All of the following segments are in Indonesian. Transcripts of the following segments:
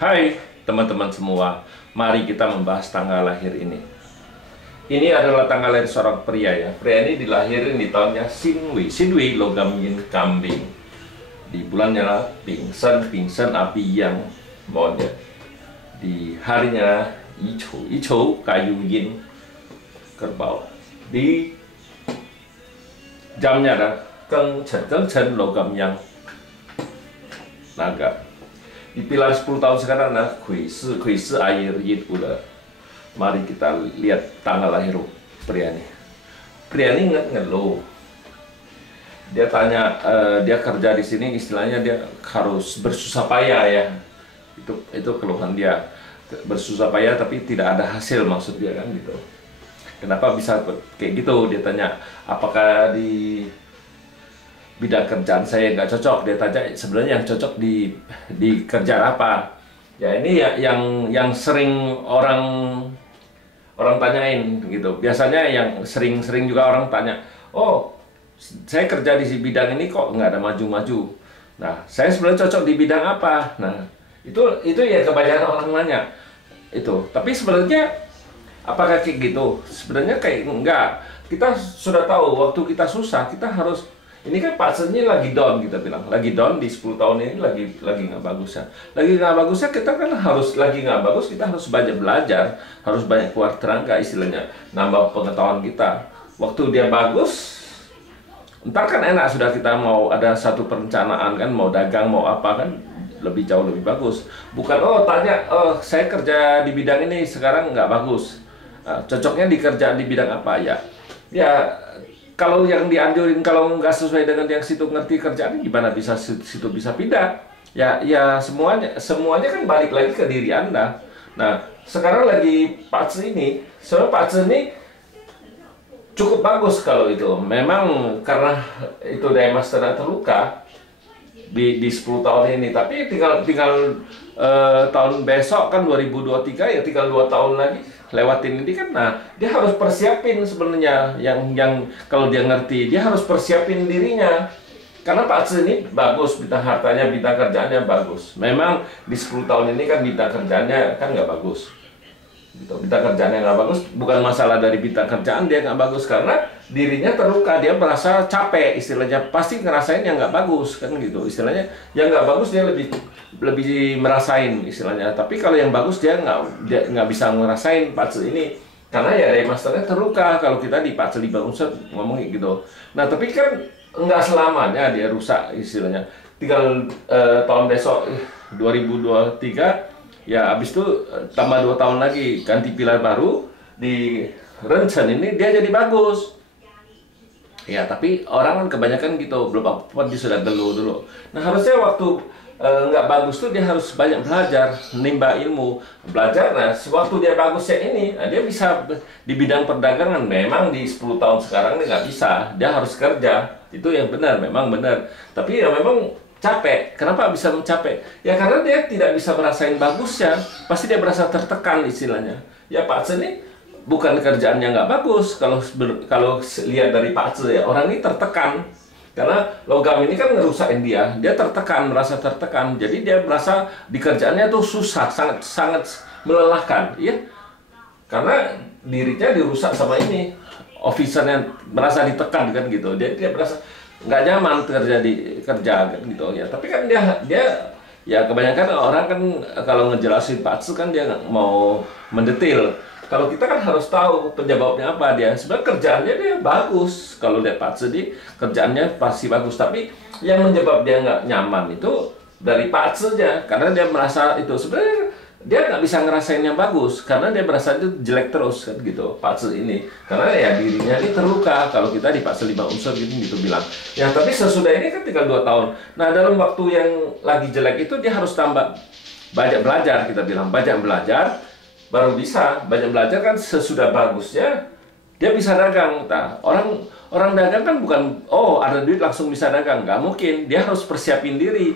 Hai teman-teman semua, mari kita membahas tanggal lahir ini. Ini adalah tanggal lahir seorang pria ya. Pria ini dilahirin di tahunnya Sinwi. Sinwi logam yin kambing. Di bulannya Pingsan, Pingsan api yang monyet. Di harinya Ichou, Ichou kayu yin kerbau. Di jamnya ada Gengchen logam yang naga. Di pilar 10 tahun sekarang nah Kui Si air yin ular. Mari kita lihat tanggal lahir pria ini. Pria ini ngeluh. Dia tanya, dia kerja di sini istilahnya dia harus bersusah payah ya. Itu keluhan dia, bersusah payah tapi tidak ada hasil maksud dia kan gitu. Kenapa bisa kayak gitu? Dia tanya, apakah di bidang kerjaan saya nggak cocok? Dia tanya sebenarnya yang cocok di kerjaan apa? Ya ini ya yang sering orang tanyain gitu. Biasanya yang sering juga orang tanya, oh saya kerja di bidang ini kok nggak ada maju-maju. Nah saya sebenarnya cocok di bidang apa? Nah itu ya kebanyakan orang nanya itu. Tapi sebenarnya apakah kayak gitu? Sebenarnya kayak enggak. Kita sudah tahu waktu kita susah kita harus. Ini kan pasalnya lagi down, kita bilang lagi down di 10 tahun ini lagi nggak bagus ya. Lagi nggak bagusnya kita kan harus lagi nggak bagus, kita harus banyak belajar, harus banyak keluar terangga istilahnya, nambah pengetahuan kita. Waktu dia bagus, ntar kan enak sudah kita mau ada satu perencanaan kan, mau dagang mau apa kan lebih jauh lebih bagus. Bukan tanya saya kerja di bidang ini sekarang nggak bagus, cocoknya di kerjaan di bidang apa ya? Ya kalau yang dianjurin kalau nggak sesuai dengan yang situ ngerti kerjaan gimana bisa situ bisa pindah ya semuanya kan balik lagi ke diri Anda. Nah sekarang lagi Patse ini sebenarnya Patse ini cukup bagus kalau itu memang karena itu Master terluka di 10 tahun ini, tapi tinggal tahun besok kan 2023 ya tinggal 2 tahun lagi lewatin ini kan. Nah dia harus persiapin sebenarnya yang kalau dia ngerti dia harus persiapin dirinya karena Pak Tse ini bagus bidang hartanya, bidang kerjaannya bagus. Memang di 10 tahun ini kan bidang kerjaannya kan nggak bagus gitu. Bidang kerjaannya nggak bagus bukan masalah dari bidang kerjaan dia nggak bagus karena dirinya terluka, dia merasa capek istilahnya, pasti ngerasain yang nggak bagus kan gitu istilahnya. Yang nggak bagus dia lebih merasain istilahnya, tapi kalau yang bagus dia nggak bisa ngerasain Patse ini karena ya Masternya terluka. Kalau kita di Patse di Unsur ngomongin gitu. Nah tapi kan nggak selamanya dia rusak istilahnya, tinggal tahun besok 2023 ya abis itu tambah 2 tahun lagi ganti pilar baru di Renchen ini dia jadi bagus. Ya tapi orang kan kebanyakan gitu, belum apa-apa dia sudah geluh dulu. Nah harusnya waktu nggak bagus tuh dia harus banyak belajar, menimba ilmu, belajar. Nah sewaktu dia bagusnya ini, nah, dia bisa di bidang perdagangan. Memang di 10 tahun sekarang dia nggak bisa, dia harus kerja. Itu yang benar, memang benar. Tapi ya memang capek. Kenapa bisa capek? Ya karena dia tidak bisa merasain bagusnya, pasti dia merasa tertekan istilahnya. Ya Pak Tse ini bukan kerjaannya nggak bagus, kalau lihat dari Pak Tse ya orang ini tertekan karena logam ini kan ngerusakin dia tertekan, merasa tertekan, jadi dia merasa di kerjaannya tuh susah, sangat melelahkan ya karena dirinya dirusak sama ini officernya, merasa ditekan kan gitu, dia merasa nggak nyaman kerja kan gitu ya. Tapi kan dia ya kebanyakan orang kan kalau ngejelasin Pak Tse kan dia nggak mau mendetil. Kalau kita kan harus tahu penyebabnya apa dia. Sebenarnya kerjaannya dia bagus. Kalau lihat Pak Tse kerjaannya pasti bagus. Tapi yang menyebab dia nggak nyaman itu dari Pak Tse aja. Karena dia merasa itu sebenarnya dia nggak bisa ngerasain yang bagus. Karena dia merasa itu jelek terus kan gitu Pak Tse ini. Karena ya dirinya ini terluka. Kalau kita di Patse 5 unsur gitu bilang. Ya tapi sesudah ini kan tinggal 2 tahun. Nah dalam waktu yang lagi jelek itu dia harus tambah banyak belajar, kita bilang banyak belajar. Baru bisa banyak belajar kan sesudah bagusnya dia bisa dagang. Nah, orang dagang kan bukan ada duit langsung bisa dagang, nggak mungkin, dia harus persiapin diri.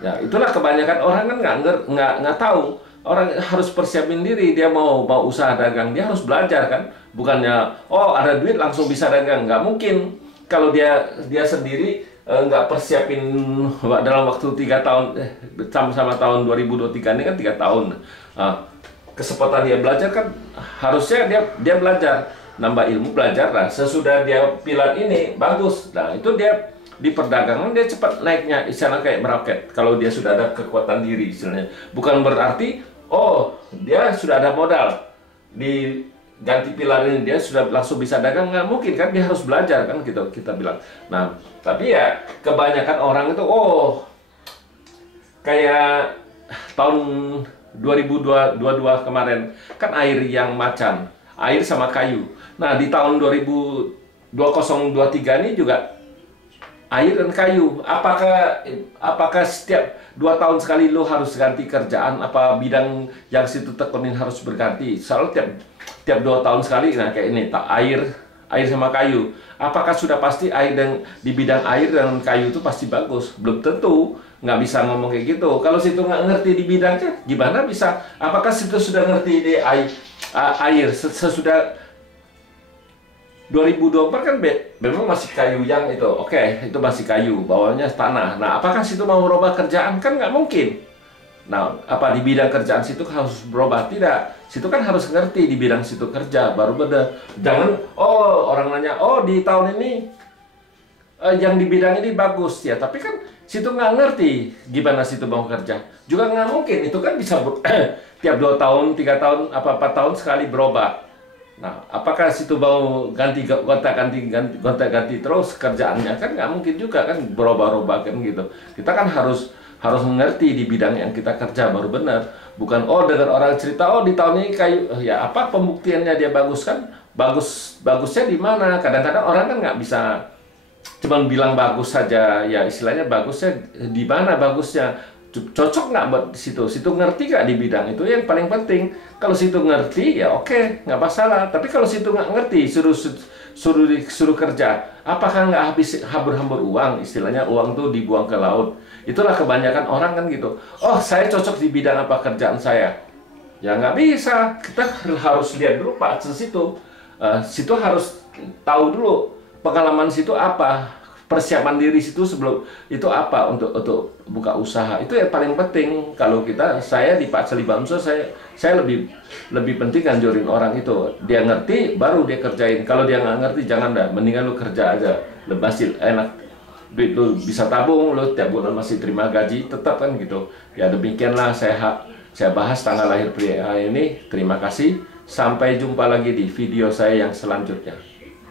Ya itulah kebanyakan orang kan nggak tahu. Orang harus persiapin diri, dia mau usaha dagang dia harus belajar kan, bukannya ada duit langsung bisa dagang, nggak mungkin. Kalau dia sendiri nggak persiapin dalam waktu 3 tahun, sama-sama tahun 2023 ini kan 3 tahun. Kesempatan dia belajar kan harusnya dia belajar, nambah ilmu, belajar. Nah, sesudah dia pilar ini bagus, nah itu dia di perdagangan dia cepat naiknya, istilahnya kayak meroket. Kalau dia sudah ada kekuatan diri, istilahnya bukan berarti oh dia sudah ada modal di ganti pilar ini dia sudah langsung bisa dagang, nggak mungkin kan, dia harus belajar kan gitu kita bilang. Nah tapi ya kebanyakan orang itu kayak tahun 2022 kemarin kan air yang macan, air sama kayu. Nah di tahun 2023 ini juga air dan kayu. Apakah setiap 2 tahun sekali lo harus ganti kerjaan? Apa bidang yang situ tekunin harus berganti? Selalu tiap 2 tahun sekali. Nah kayak ini, air sama kayu. Apakah sudah pasti air dan di bidang air dan kayu itu pasti bagus? Belum tentu. Nggak bisa ngomong kayak gitu. Kalau situ nggak ngerti di bidangnya, gimana bisa? Apakah situ sudah ngerti di air sesudah 2024 kan memang masih kayu yang itu, oke, itu masih kayu, bawahnya tanah. Nah, apakah situ mau merubah kerjaan? Kan nggak mungkin. Nah, apa di bidang kerjaan situ harus berubah? Tidak. Situ kan harus ngerti di bidang situ kerja, baru beda. Jangan, orang nanya, di tahun ini yang di bidang ini bagus ya, tapi kan situ nggak ngerti gimana situ mau kerja. Juga nggak mungkin, itu kan bisa tiap 2 tahun, 3 tahun, 4 tahun sekali berubah. Nah, apakah situ mau ganti terus kerjaannya? Kan nggak mungkin juga kan, berubah-ubah kan gitu. Kita kan harus mengerti di bidang yang kita kerja baru benar. Bukan dengar orang cerita di tahun ini kayu, ya apa pembuktiannya dia bagus kan? Bagusnya di mana? Kadang-kadang orang kan nggak bisa cuman bilang bagus saja, ya istilahnya bagusnya di mana bagusnya. Cocok nggak buat situ ngerti nggak di bidang itu yang paling penting. Kalau situ ngerti ya oke, nggak masalah. Tapi kalau situ nggak ngerti, suruh kerja, apakah nggak hambur-hambur uang? Istilahnya uang tuh dibuang ke laut. Itulah kebanyakan orang kan gitu. Saya cocok di bidang apa kerjaan saya? Ya nggak bisa. Kita harus lihat dulu Pak situ. Situ harus tahu dulu pengalaman situ apa, persiapan diri situ sebelum itu apa untuk buka usaha. Itu yang paling penting. Kalau saya di Pak Seli Bamso, saya lebih penting anjurin orang itu, dia ngerti baru dia kerjain. Kalau dia nggak ngerti jangan dah, mendingan lu kerja aja, lebih enak, duit lu bisa tabung, lu tiap bulan masih terima gaji tetap kan gitu. Ya demikianlah saya bahas tanggal lahir pria ini. Terima kasih, sampai jumpa lagi di video saya yang selanjutnya.